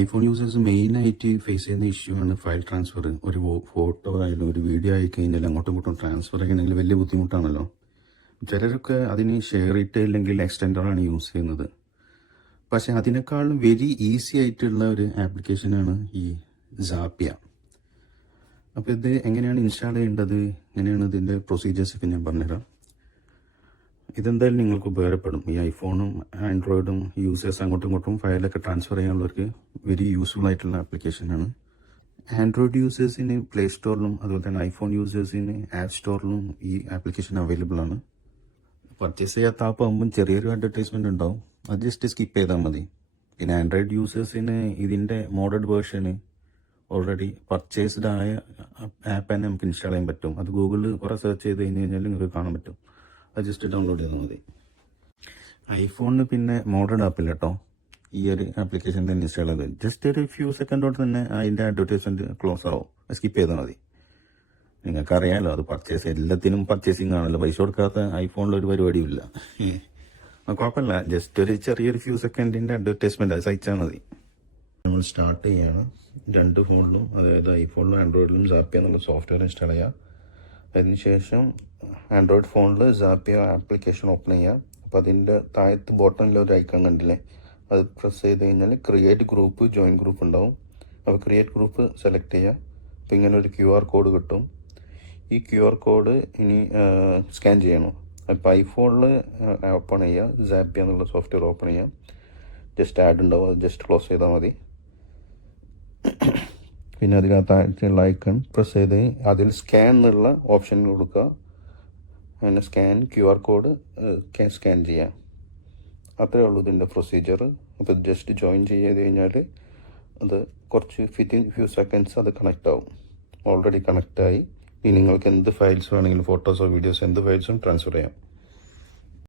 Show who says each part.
Speaker 1: IPhone users മെയിനായിട്ട് face ചെയ്യുന്ന issue ആണ് ഫയൽ ട്രാൻസ്ഫർ ഒരു ഫോട്ടോ ആയാലും ഒരു വീഡിയോ ആയി കഴിഞ്ഞാൽ അങ്ങോട്ടും ഇങ്ങോട്ടും ട്രാൻസ്ഫർ ചെയ്യണമെങ്കിൽ വലിയ ബുദ്ധിമുട്ടാണല്ലോ. ചിലരൊക്കെ അതിന് ഷെയർ ഇട്ട് അല്ലെങ്കിൽ എക്സ്റ്റൻഡറാണ് യൂസ് ചെയ്യുന്നത്. പക്ഷെ അതിനേക്കാളും വെരി ഈസി ആയിട്ടുള്ള ഒരു ആപ്ലിക്കേഷനാണ് ഈ സാപ്പിയ അപ്പോൾ ഇത് എങ്ങനെയാണ് ഇൻസ്റ്റാൾ ചെയ്യേണ്ടത്? എങ്ങനെയാണ് ഇതിന്റെ പ്രൊസീജിയേഴ്സ് ഒക്കെ ഞാൻ പറഞ്ഞുതരാം. ഇതെന്തായാലും നിങ്ങൾക്ക് ഉപകാരപ്പെടും. ഈ ഐഫോണും ആൻഡ്രോയിഡും യൂസേഴ്സ് അങ്ങോട്ടും ഇങ്ങോട്ടും ഫയലൊക്കെ ട്രാൻസ്ഫർ ചെയ്യാനുള്ളവർക്ക് വെരി യൂസ്ഫുൾ ആയിട്ടുള്ള ആപ്ലിക്കേഷനാണ് ആൻഡ്രോയിഡ് യൂസേഴ്സിന് പ്ലേ സ്റ്റോറിലും അതുപോലെ തന്നെ ഐഫോൺ യൂസേഴ്സിന് ആപ്പ് സ്റ്റോറിലും ഈ ആപ്ലിക്കേഷൻ അവൈലബിൾ ആണ്. പർച്ചേസ് ചെയ്യാത്ത ആപ്പ് ആകുമ്പം ചെറിയൊരു അഡ്വർടൈസ്മെന്റ് ഉണ്ടാവും. അത് ജസ്റ്റ് സ്കിപ്പ് ചെയ്താൽ മതി. പിന്നെ ആൻഡ്രോയിഡ് യൂസേഴ്സിന് ഇതിന്റെ മോഡേഡ് വേർഷന് ഓൾറെഡി പർച്ചേസ്ഡ് ആയ ആപ്പ് തന്നെ നമുക്ക് ഇൻസ്റ്റാൾ ചെയ്യാൻ പറ്റും. അത് ഗൂഗിളിൽ കുറേ സെർച്ച് ചെയ്ത് കഴിഞ്ഞ് കഴിഞ്ഞാൽ നിങ്ങൾക്ക് കാണാൻ പറ്റും. അത് ഡൗൺലോഡ് ചെയ്താൽ മതി. ഐഫോണിന് പിന്നെ മോഡേൺ ആപ്പില്ല കേട്ടോ ഈ ഒരു ആപ്ലിക്കേഷൻ തന്നെ ഇൻസ്റ്റാൾ ചെയ്ത് ജസ്റ്റ് ഒരു ഫ്യൂ സെക്കൻഡോട്ട് തന്നെ അതിന്റെ അഡ്വർടൈസ്മെന്റ് ക്ലോസ് ആവും. സ്കിപ്പ് ചെയ്താൽ മതി. നിങ്ങൾക്കറിയാമല്ലോ അത് പർച്ചേസ് എല്ലാത്തിനും പർച്ചേസിങ് ആണല്ലോ. പൈസ കൊടുക്കാത്ത ഐഫോണിൽ ഒരു പരിപാടിയും ഇല്ല. കുഴപ്പമില്ല. ജസ്റ്റ് ഒരു ചെറിയൊരു ഫ്യൂ സെക്കൻഡിന്റെ അഡ്വർടൈസ്മെന്റ് അത് സഹിച്ചാൽ മതി. നമ്മൾ സ്റ്റാർട്ട് ചെയ്യാണ്. രണ്ട് ഫോണിലും അതായത് ഐഫോണിലും ആൻഡ്രോയിഡിലും സാപ്പിയ എന്നുള്ള സോഫ്റ്റ്വെയർ ഇൻസ്റ്റാൾ ചെയ്യുക അതിനുശേഷം ആൻഡ്രോയിഡ് ഫോണിൽ സാപ്പിയ ആപ്ലിക്കേഷൻ ഓപ്പൺ ചെയ്യുക. അപ്പോൾ അതിന്റെ താഴത്ത് ബോട്ടണിൽ ഒരു ഐക്കൺ കണ്ടില്ലേ? അത് പ്രസ് ചെയ്ത് കഴിഞ്ഞാൽ ക്രിയേറ്റ് ഗ്രൂപ്പ് ജോയിൻ ഗ്രൂപ്പ് ഉണ്ടാവും. അപ്പോൾ ക്രിയേറ്റ് ഗ്രൂപ്പ് സെലക്ട് ചെയ്യുക. അപ്പോൾ ഇങ്ങനെ ഒരു ക്യു ആർ കോഡ് കിട്ടും. ഈ ക്യു ആർ കോഡ് ഇനി സ്കാൻ ചെയ്യണം. അപ്പോൾ ഐഫോണിൽ ഓപ്പൺ ചെയ്യുക. സാപ്പിയ എന്നുള്ള സോഫ്റ്റ്വെയർ ഓപ്പൺ ചെയ്യാം ജസ്റ്റ് ആഡ് ഉണ്ടാവും. അത് ജസ്റ്റ് ക്ലോസ് ചെയ്താൽ മതി. പിന്നെ അതിനകത്തായിട്ടുള്ള ഐക്കൺ പ്രസ് ചെയ്ത് അതിൽ സ്കാൻ എന്നുള്ള ഓപ്ഷൻ കൊടുക്കുക. അങ്ങനെ scan Q R code scan ചെയ്യാം. അത്രേ ഉള്ളൂ ഇതിന്റെ പ്രൊസീജിയർ അപ്പോൾ ജസ്റ്റ് ജോയിൻ ചെയ്ത് കഴിഞ്ഞാൽ അത് കുറച്ച് ഫിറ്റിൻ ഫ്യൂ സെക്കൻഡ്സ് അത് കണക്റ്റ് ആവും. ഓൾറെഡി കണക്റ്റായി ഇനി നിങ്ങൾക്ക് എന്ത് ഫയൽസ് വേണമെങ്കിലും ഫോട്ടോസോ വീഡിയോസോ എന്ത് ഫയൽസും ട്രാൻസ്ഫർ ചെയ്യാം.